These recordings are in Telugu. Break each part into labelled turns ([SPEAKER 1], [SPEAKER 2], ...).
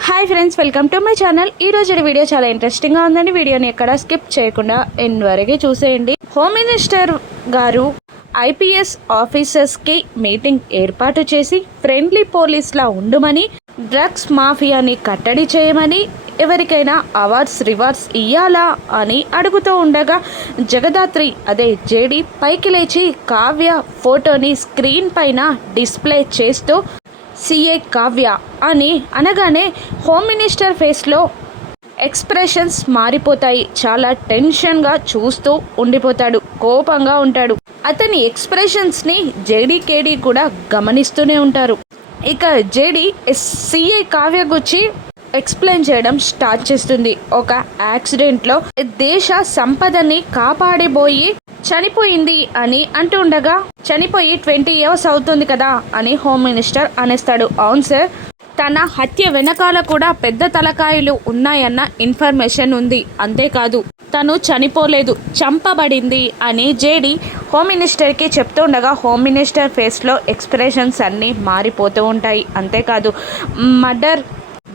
[SPEAKER 1] Hi friends welcome to my channel. ఈ రోజు వీడియో చాలా ఇంట్రెస్టింగ్గా ఉందండి. వీడియోని ఎక్కడ స్కిప్ చేయకుండా ఎన్ వరకే చూసేయండి. హోమ్ మినిస్టర్ గారు ఐపీఎస్ ఆఫీసర్స్కి మీటింగ్ ఏర్పాటు చేసి ఫ్రెండ్లీ పోలీస్లా ఉండమని డ్రగ్స్ మాఫియాని కట్టడి చేయమని ఎవరికైనా అవార్డ్స్ రివార్డ్స్ ఇయ్యాలా అని అడుగుతూ ఉండగా జగదాత్రి అదే జేడి పైకి లేచి కావ్య ఫోటోని స్క్రీన్ పైన డిస్ప్లే చేస్తూ సిఏ కావ్య అని అనగానే హోమ్ మినిస్టర్ ఫేస్లో ఎక్స్ప్రెషన్స్ మారిపోతాయి. చాలా టెన్షన్గా చూస్తూ ఉండిపోతాడు. కోపంగా ఉంటాడు. అతని ఎక్స్ప్రెషన్స్ని జేడీకేడీ కూడా గమనిస్తూనే ఉంటారు. ఇక జేడీ సిఐ కావ్య గుచ్చి ఎక్స్ప్లెయిన్ చేయడం స్టార్ట్ చేస్తుంది. ఒక యాక్సిడెంట్లో దేశ సంపదని కాపాడిపోయి చనిపోయింది అని అంటుండగా చనిపోయి ట్వంటీ ఇయర్స్ అవుతుంది కదా అని హోమ్ మినిస్టర్ అనేస్తాడు. అవును సార్ తన హత్య వెనకాల కూడా పెద్ద తలకాయలు ఉన్నాయన్న ఇన్ఫర్మేషన్ ఉంది. అంతేకాదు తను చనిపోలేదు చంపబడింది అని జేడి హోమ్ మినిస్టర్కి చెప్తుండగా హోమ్ మినిస్టర్ ఫేస్లో ఎక్స్ప్రెషన్స్ అన్నీ మారిపోతూ ఉంటాయి. అంతేకాదు మర్డర్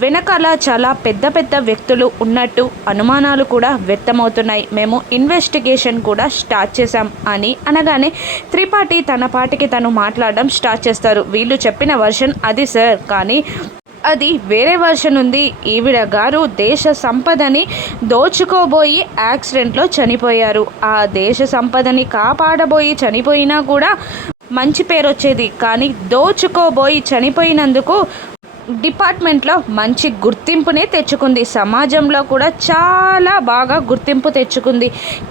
[SPEAKER 1] వెనకాల చాలా పెద్ద పెద్ద వ్యక్తులు ఉన్నట్టు అనుమానాలు కూడా వ్యక్తమవుతున్నాయి. మేము ఇన్వెస్టిగేషన్ కూడా స్టార్ట్ చేశాం అని అనగానే త్రిపాఠి తన పాటికి తను మాట్లాడడం స్టార్ట్ చేస్తారు. వీళ్ళు చెప్పిన వర్షన్ అది సార్. కానీ అది వేరే వర్షన్ ఉంది. ఈవిడ గారు దేశ సంపదని దోచుకోబోయి యాక్సిడెంట్లో చనిపోయారు. ఆ దేశ సంపదని కాపాడబోయి చనిపోయినా కూడా మంచి పేరు వచ్చేది కానీ దోచుకోబోయి చనిపోయినందుకు డిపార్ట్మెంట్లో మంచి గుర్తింపునే తెచ్చుకుంది. సమాజంలో కూడా చాలా బాగా గుర్తింపు తెచ్చుకుంది.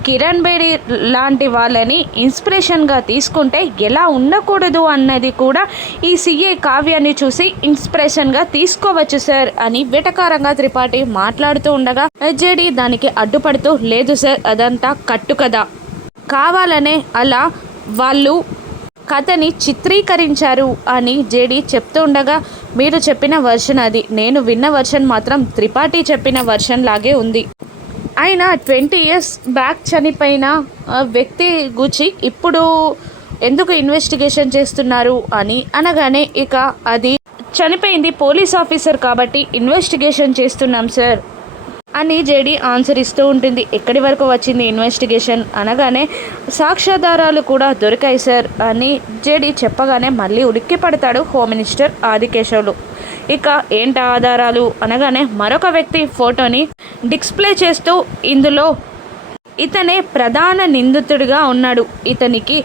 [SPEAKER 1] కిరణ్ బేడి లాంటి వాళ్ళని ఇన్స్పిరేషన్గా తీసుకుంటే ఎలా ఉండకూడదు అన్నది కూడా ఈ సిఏ కావ్యాన్ని చూసి ఇన్స్పిరేషన్గా తీసుకోవచ్చు సార్ అని వెటకారంగా త్రిపాఠి మాట్లాడుతూ ఉండగా జేడి దానికి అడ్డుపడుతూ లేదు సార్ అదంతా కట్టు కదా. కావాలనే అలా వాళ్ళు కథని చిత్రీకరించారు అని జేడి చెప్తూ ఉండగా మీరు చెప్పిన వర్షన్ అది. నేను విన్న వర్షన్ మాత్రం త్రిపాఠి చెప్పిన వర్షన్ లాగే ఉంది. ఆయన ట్వంటీ ఇయర్స్ బ్యాక్ చనిపోయిన ఆ, వ్యక్తి గురించి ఇప్పుడు ఎందుకు ఇన్వెస్టిగేషన్ చేస్తున్నారు అని అనగానే ఇక అది చనిపోయింది పోలీస్ ఆఫీసర్ కాబట్టి ఇన్వెస్టిగేషన్ చేస్తున్నాం సార్ అని జేడి ఆన్సర్ ఇస్తూ ఉంటుంది. ఎక్కడి వరకు వచ్చింది ఇన్వెస్టిగేషన్? అనగానే సాక్ష్యాధారాలు కూడా దొరికాయి సార్ అని జేడీ చెప్పగానే మళ్ళీ ఉలిక్కి పడతాడు హోమ్ మినిస్టర్ ఆదికేశవులు. ఇక ఏంటి ఆధారాలు? అనగానే మరొక వ్యక్తి ఫోటోని డిస్ప్లే చేస్తూ ఇందులో ఇతనే ప్రధాన నిందితుడిగా ఉన్నాడు. ఇతనికి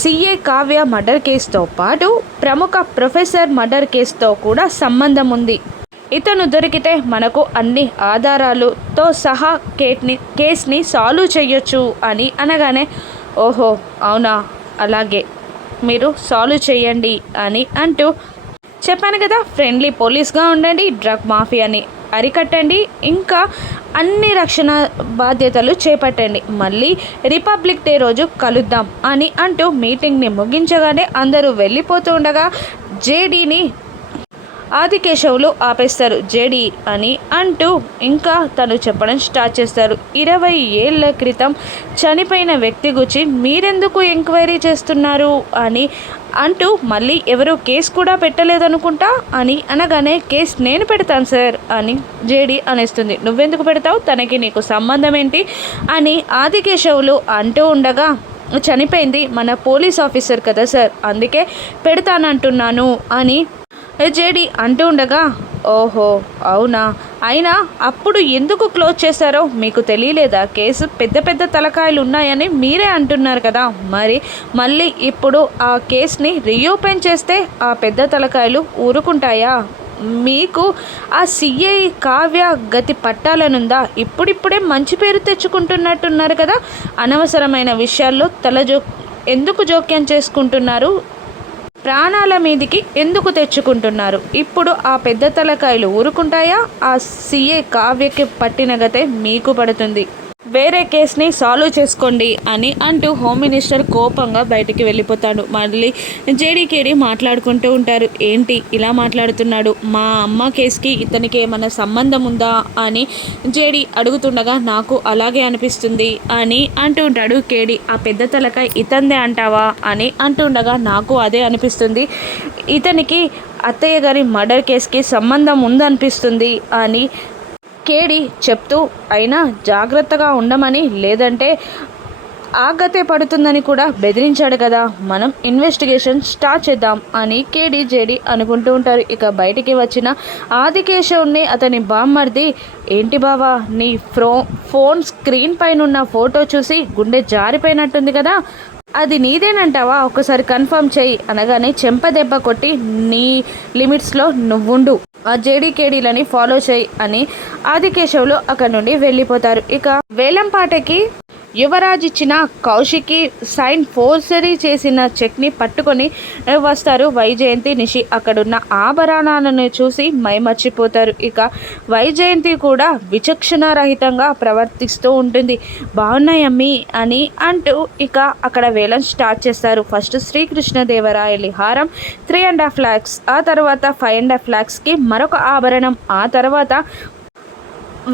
[SPEAKER 1] సిఏ కావ్య మర్డర్ కేసుతో పాటు ప్రముఖ ప్రొఫెసర్ మర్డర్ కేసుతో కూడా సంబంధం ఉంది ఇతను దొరికితే మనకు అన్ని ఆధారాలుతో సహా కేట్ని కేస్ని సాల్వ్ చేయొచ్చు అని అనగానే ఓహో అవునా? అలాగే. మీరు సాల్వ్ చేయండి అని అంటూ చెప్పాను కదా ఫ్రెండ్లీ పోలీస్గా ఉండండి డ్రగ్ మాఫియాని అరికట్టండి ఇంకా అన్ని రక్షణ బాధ్యతలు చేపట్టండి. మళ్ళీ రిపబ్లిక్ డే రోజు కలుద్దాం అని అంటూ మీటింగ్ని ముగించగానే అందరూ వెళ్ళిపోతూ ఉండగా జేడీని ఆదికేశవులు ఆపేస్తారు. జేడి అని అంటూ ఇంకా తను చెప్పడం స్టార్ట్ చేస్తారు. ఇరవై ఏళ్ళ క్రితం చనిపోయిన వ్యక్తి గురించి మీరెందుకు ఎంక్వైరీ చేస్తున్నారు అని అంటూ మళ్ళీ ఎవరు కేసు కూడా పెట్టలేదనుకుంటా అని అనగానే కేసు నేను పెడతాను సార్ అని జేడి అనేస్తుంది. నువ్వెందుకు పెడతావు? తనకి నీకు సంబంధం ఏంటి? అని ఆదికేశవులు అంటూ ఉండగా చనిపోయింది మన పోలీస్ ఆఫీసర్ కదా సార్ అందుకే పెడతానంటున్నాను అని జేడి అంటూ ఉండగా ఓహో అవునా? అయినా అప్పుడు ఎందుకు క్లోజ్ చేశారో మీకు తెలియలేదా? కేసు పెద్ద పెద్ద తలకాయలు ఉన్నాయని మీరే అంటున్నారు కదా. మరి మళ్ళీ ఇప్పుడు ఆ కేసుని రీఓపెన్ చేస్తే ఆ పెద్ద తలకాయలు ఊరుకుంటాయా? మీకు ఆ సిఐ కావ్య గతి పట్టాలనుందా? ఇప్పుడిప్పుడే మంచి పేరు తెచ్చుకుంటున్నట్టున్నారు కదా. అనవసరమైన విషయాల్లో తల జో ఎందుకు జోక్యం చేసుకుంటున్నారు? ప్రాణాల మీదికి ఎందుకు తెచ్చుకుంటున్నారు? ఇప్పుడు ఆ పెద్ద తలకాయలు ఊరుకుంటాయా? ఆ సీఏ కావ్యకి పట్టిన గతే మీకు పడుతుంది. వేరే కేసుని సాల్వ్ చేసుకోండి అని అంటూ హోమ్ మినిస్టర్ కోపంగా బయటికి వెళ్ళిపోతాడు. మళ్ళీ జేడీకేడి మాట్లాడుకుంటూ ఉంటారు. ఏంటి ఇలా మాట్లాడుతున్నాడు? మా అమ్మ కేసుకి ఇతనికి ఏమైనా సంబంధం ఉందా అని జేడి అడుగుతుండగా నాకు అలాగే అనిపిస్తుంది అని అంటూ ఉంటాడు. కేడి ఆ పెద్ద తలకాయ ఇతందే అంటావా అని అంటుండగా నాకు అదే అనిపిస్తుంది. ఇతనికి అత్తయ్య గారి మర్డర్ కేసుకి సంబంధం ఉందనిపిస్తుంది అని కేడి చెప్తూ అయినా జాగ్రత్తగా ఉండమని లేదంటే ఆగతే పడుతుందని కూడా బెదిరించాడు కదా. మనం ఇన్వెస్టిగేషన్ స్టార్ట్ చేద్దాం అని కేడి జేడి అనుకుంటూ ఉంటారు. ఇక బయటికి వచ్చిన ఆదికేశవుని అతని బామ్మర్ది ఏంటి బావా నీ ఫ్రో ఫోన్ స్క్రీన్ పైన ఉన్న ఫోటో చూసి గుండె జారిపోయినట్టుంది కదా. అది నీదేనంటావా? ఒకసారి కన్ఫర్మ్ చెయ్యి. అనగానే చెంప దెబ్బ కొట్టి నీ లిమిట్స్లో నువ్వుండు. ఆ జేడీకేడీలని ఫాలో చేయి అని ఆదికేశవులు అక్కడ నుండి వెళ్ళిపోతారు. ఇక వేలంపాటకి యువరాజ్ ఇచ్చిన కౌశికి సైన్ ఫోర్సరీ చేసిన చెక్ని పట్టుకొని వస్తారు. వైజయంతి నిషి అక్కడున్న ఆభరణాలను చూసి మైమర్చిపోతారు. ఇక వైజయంతి కూడా విచక్షణారహితంగా ప్రవర్తిస్తూ ఉంటుంది. బాగున్నాయమ్మి అని అంటూ ఇక అక్కడ వేలం స్టార్ట్ చేస్తారు. ఫస్ట్ శ్రీకృష్ణదేవరాయలి హారం త్రీ అండ్ హాఫ్ ల్యాక్స్ ఆ తర్వాత ఫైవ్ అండ్ హాఫ్ ల్యాక్స్కి మరొక ఆభరణం ఆ తర్వాత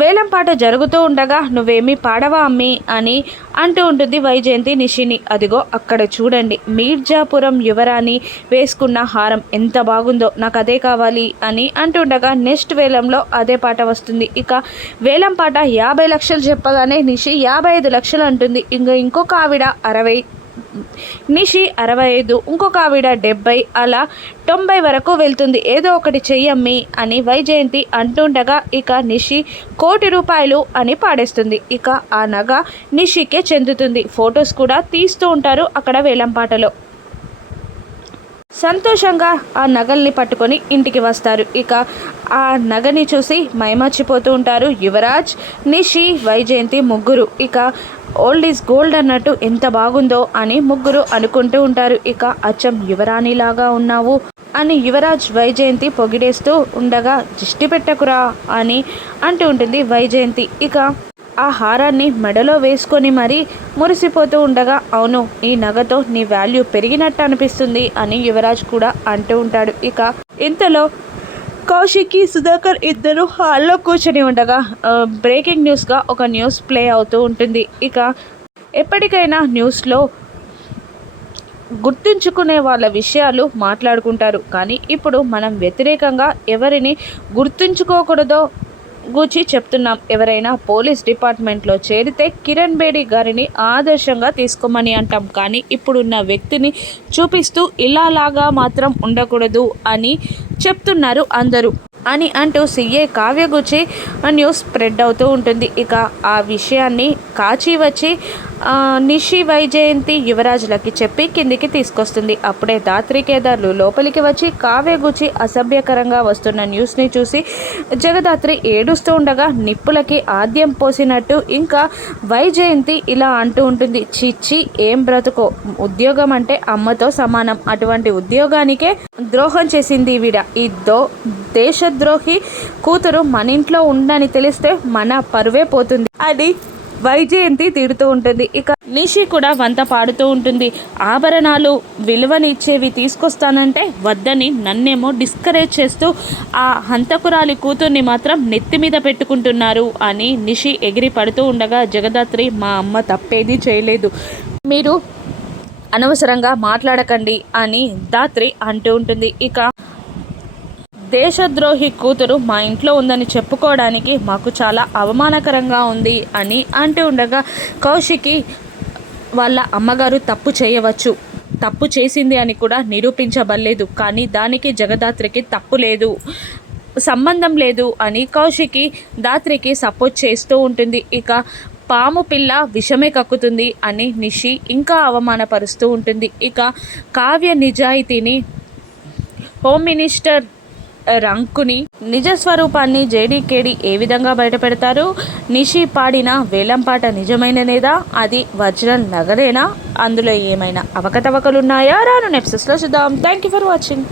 [SPEAKER 1] వేలంపాట జరుగుతూ ఉండగా నువ్వేమీ పాడవా అమ్మి అని అంటూ ఉంటుంది వైజయంతి నిషిని. అదిగో అక్కడ చూడండి మీర్జాపురం యువరాణి వేసుకున్న హారం ఎంత బాగుందో నాకు అదే కావాలి అని అంటుండగా నెక్స్ట్ వేలంలో అదే పాట వస్తుంది. ఇక వేలం పాట యాభై లక్షలు చెప్పగానే నిషి యాభై ఐదు లక్షలు అంటుంది. ఇంకా ఇంకొక ఆవిడ అరవై నిషి అరవై ఐదు ఇంకొక ఆవిడ డెబ్బై అలా తొంభై వరకు వెళ్తుంది. ఏదో ఒకటి చెయ్యమ్మి అని వైజయంతి అంటుండగా ఇక నిషి కోటి రూపాయలు అని పాడేస్తుంది. ఇక ఆ నగ నిషికే చెందుతుంది. ఫొటోస్ కూడా తీస్తూ ఉంటారు అక్కడ వేలంపాటలో. సంతోషంగా ఆ నగల్ని పట్టుకొని ఇంటికి వస్తారు. ఇక ఆ నగని చూసి మైమర్చిపోతూ ఉంటారు యువరాజ్ నిషి వైజయంతి ముగ్గురు. ఇక ఓల్డ్ ఈజ్ గోల్డ్ అన్నట్టు ఎంత బాగుందో అని ముగ్గురు అనుకుంటూ ఉంటారు. ఇక అచ్చం యువరాణిలాగా ఉన్నావు అని యువరాజ్ వైజయంతి పొగిడేస్తూ ఉండగా దిష్టి పెట్టకురా అని అంటూ ఉంటుంది వైజయంతి. ఇక ఆ హారాన్ని మెడలో వేసుకొని మరీ మురిసిపోతూ ఉండగా అవును ఈ నగతో నీ వాల్యూ పెరిగినట్టు అనిపిస్తుంది అని యువరాజ్ కూడా అంటూ ఉంటాడు. ఇక ఇంతలో కౌశిక్కి సుధాకర్ ఇద్దరు హాల్లో కూర్చొని ఉండగా బ్రేకింగ్ న్యూస్గా ఒక న్యూస్ ప్లే అవుతూ ఉంటుంది. ఇక ఎప్పటికైనా న్యూస్లో గుర్తుంచుకునే వాళ్ళ విషయాలు మాట్లాడుకుంటారు. కానీ ఇప్పుడు మనం వ్యతిరేకంగా ఎవరిని గుర్తుంచుకోకూడదో గూచి చెప్తున్నాం. ఎవరైనా పోలీస్ డిపార్ట్మెంట్లో చేరితే కిరణ్ బేడి గారిని ఆదర్శంగా తీసుకోమని అంటాం. కానీ ఇప్పుడున్న వ్యక్తిని చూపిస్తూ ఇలాలాగా మాత్రం ఉండకూడదు అని చెప్తున్నారు అందరూ. అని అంటూ సీఏ కావ్యగుచ్చి న్యూస్ స్ప్రెడ్ అవుతూ ఉంటుంది. ఇక ఆ విషయాన్ని కాచి వచ్చి నిషి వైజయంతి యువరాజులకి చెప్పి కిందికి తీసుకొస్తుంది. అప్పుడే దాత్రికేదారులు లోపలికి వచ్చి కావ్యగుచి అసభ్యకరంగా వస్తున్న న్యూస్ని చూసి జగదాత్రి ఏడుస్తూ ఉండగా నిప్పులకి ఆద్యం పోసినట్టు ఇంకా వైజయంతి ఇలా అంటూ ఉంటుంది. చిచ్చి ఏం బ్రతుకో? ఉద్యోగం అంటే అమ్మతో సమానం. అటువంటి ఉద్యోగానికే ద్రోహం చేసింది ఈవిడ. ఈ దో దేశద్రోహి కూతురు మన ఇంట్లో ఉండని తెలిస్తే మన పరువే పోతుంది. అని వైజయంతి తిడుతూ ఉంటుంది. ఇక నిషి కూడా వంత పాడుతూ ఉంటుంది. ఆభరణాలు విలువనిచ్చేవి తీసుకొస్తానంటే వద్దని నన్నేమో డిస్కరేజ్ చేస్తూ ఆ హంతకురాలి కూతుర్ని మాత్రం నెత్తి మీద పెట్టుకుంటున్నారు అని నిషి ఎగిరి పడుతూ ఉండగా జగదాత్రి మా అమ్మ తప్పేది చేయలేదు. మీరు అనవసరంగా మాట్లాడకండి అని దాత్రి అంటూ ఉంటుంది. ఇక దేశద్రోహి కూతురు మా ఇంట్లో ఉందని చెప్పుకోవడానికి మాకు చాలా అవమానకరంగా ఉంది అని అంటూ ఉండగా కౌశికి వాళ్ళ అమ్మగారు తప్పు చేయవచ్చు తప్పు చేసింది అని కూడా నిరూపించబడలేదు. కానీ దానికి జగదాత్రికి తప్పు లేదు సంబంధం లేదు అని కౌశికి దాత్రికి సపోర్ట్ చేస్తూ ఉంటుంది. ఇక పాము పిల్ల విషమే కక్కుతుంది అని నిషి ఇంకా అవమానపరుస్తూ ఉంటుంది. ఇక కావ్య నిజాయితీని హోమ్ మినిస్టర్ రంకుని నిజ స్వరూపాన్ని జేడీకేడి ఏ విధంగా బయటపెడతారు? నిషి పాడిన వేలంపాట నిజమైననేదా అది వజ్రం నగరేనా? అందులో ఏమైనా అవకతవకలున్నాయా? రాను నెప్సెస్లో చూద్దాం. Thank you for watching.